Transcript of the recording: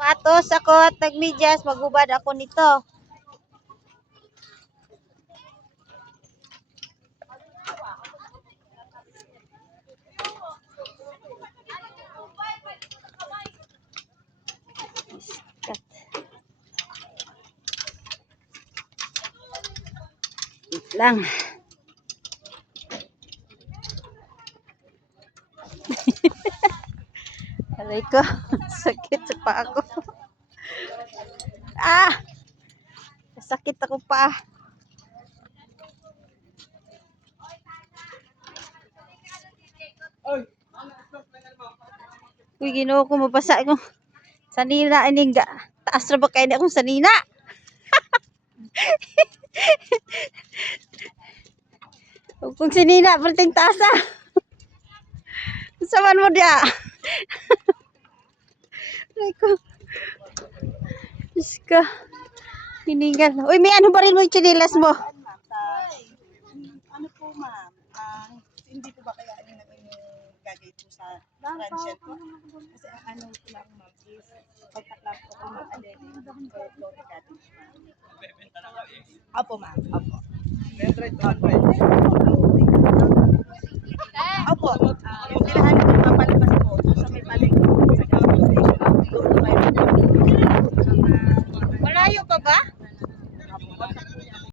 Patos ako at nagmedyas, magubad ako nito. Wait lang. Aray ko, sakit sa paa ko. Ah! Sakit ako pa. Uy, Ginoo ko, mabasa ko. Sanina, ining taas na ba kayo na akong sanina? Kung sinina, perting tasa. Saman mo dia. Ay ko. Diyos ka. Hiningal. Uy, may ano ba rin mo yung chinilas mo? Ano po ma'am? Hindi po ba kaya yung gagay po sa transient po? Kasi ano po lang ma'am is pagtakla po kung mag-alin for floric acid. Opo ma'am. Opo. Opo. Yung kailangan po mapalabas